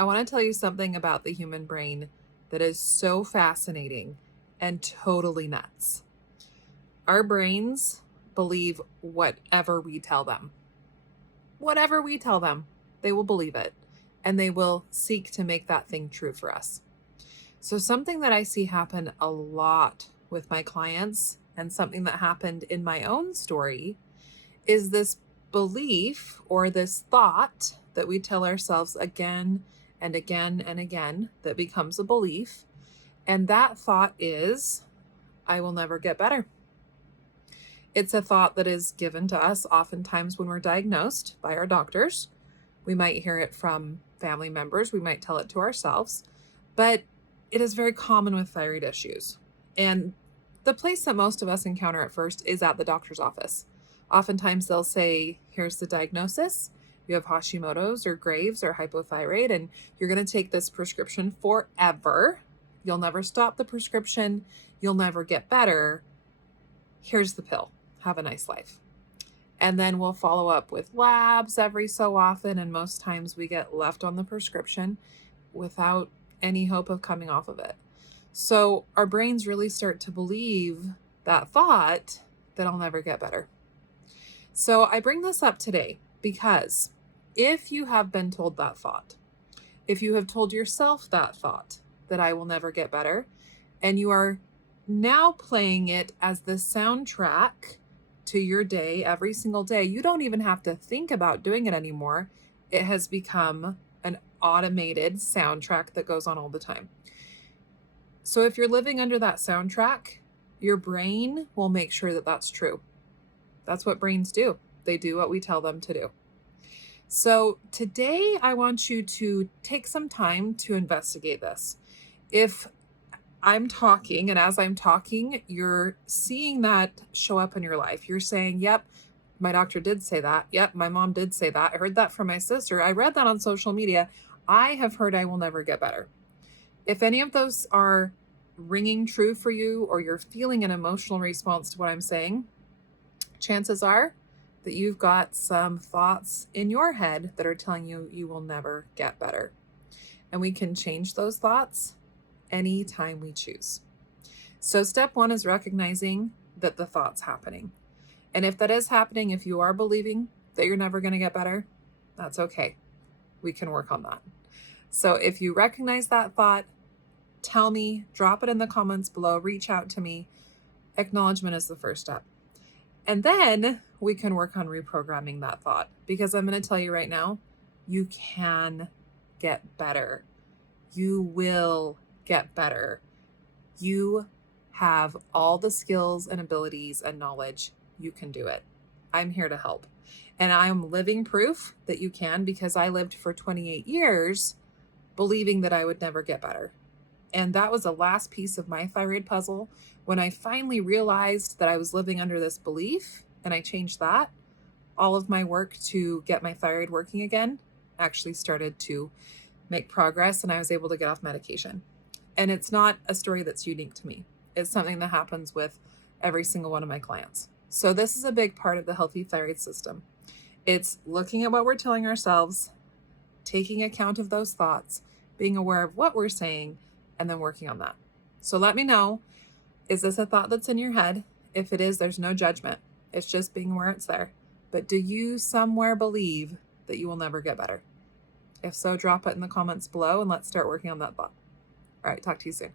I want to tell you something about the human brain that is so fascinating and totally nuts. Our brains believe whatever we tell them. Whatever we tell them, they will believe it and they will seek to make that thing true for us. So, something that I see happen a lot with my clients and something that happened in my own story is this belief or this thought that we tell ourselves again and again and again that becomes a belief. And that thought is, I will never get better. It's a thought that is given to us oftentimes when we're diagnosed by our doctors. We might hear it from family members, we might tell it to ourselves, but it is very common with thyroid issues. And the place that most of us encounter it first is at the doctor's office. Oftentimes they'll say, here's the diagnosis. You have Hashimoto's or Graves or hypothyroid, and you're going to take this prescription forever. You'll never stop the prescription. You'll never get better. Here's the pill. Have a nice life. And then we'll follow up with labs every so often. And most times we get left on the prescription without any hope of coming off of it. So our brains really start to believe that thought that I'll never get better. So I bring this up today because if you have been told that thought, if you have told yourself that thought that I will never get better, and you are now playing it as the soundtrack to your day every single day, you don't even have to think about doing it anymore. It has become an automated soundtrack that goes on all the time. So if you're living under that soundtrack, your brain will make sure that that's true. That's what brains do. They do what we tell them to do. So today I want you to take some time to investigate this. If I'm talking, and as I'm talking, you're seeing that show up in your life. You're saying, yep, my doctor did say that. Yep, my mom did say that. I heard that from my sister. I read that on social media. I have heard I will never get better. If any of those are ringing true for you, or you're feeling an emotional response to what I'm saying, chances are that you've got some thoughts in your head that are telling you you will never get better. And we can change those thoughts anytime we choose. So step one is recognizing that the thought's happening. And if that is happening, if you are believing that you're never going to get better, that's okay. We can work on that. So if you recognize that thought, tell me, drop it in the comments below, reach out to me. Acknowledgement is the first step. And then we can work on reprogramming that thought, because I'm going to tell you right now, you can get better. You will get better. You have all the skills and abilities and knowledge. You can do it. I'm here to help. And I'm living proof that you can, because I lived for 28 years believing that I would never get better. And that was the last piece of my thyroid puzzle. When I finally realized that I was living under this belief and I changed that, all of my work to get my thyroid working again actually started to make progress, and I was able to get off medication. And it's not a story that's unique to me. It's something that happens with every single one of my clients. So this is a big part of the healthy thyroid system. It's looking at what we're telling ourselves, taking account of those thoughts, being aware of what we're saying, and then working on that. So let me know, is this a thought that's in your head? If it is, there's no judgment. It's just being aware it's there. But do you somewhere believe that you will never get better? If so, drop it in the comments below and let's start working on that thought. All right, talk to you soon.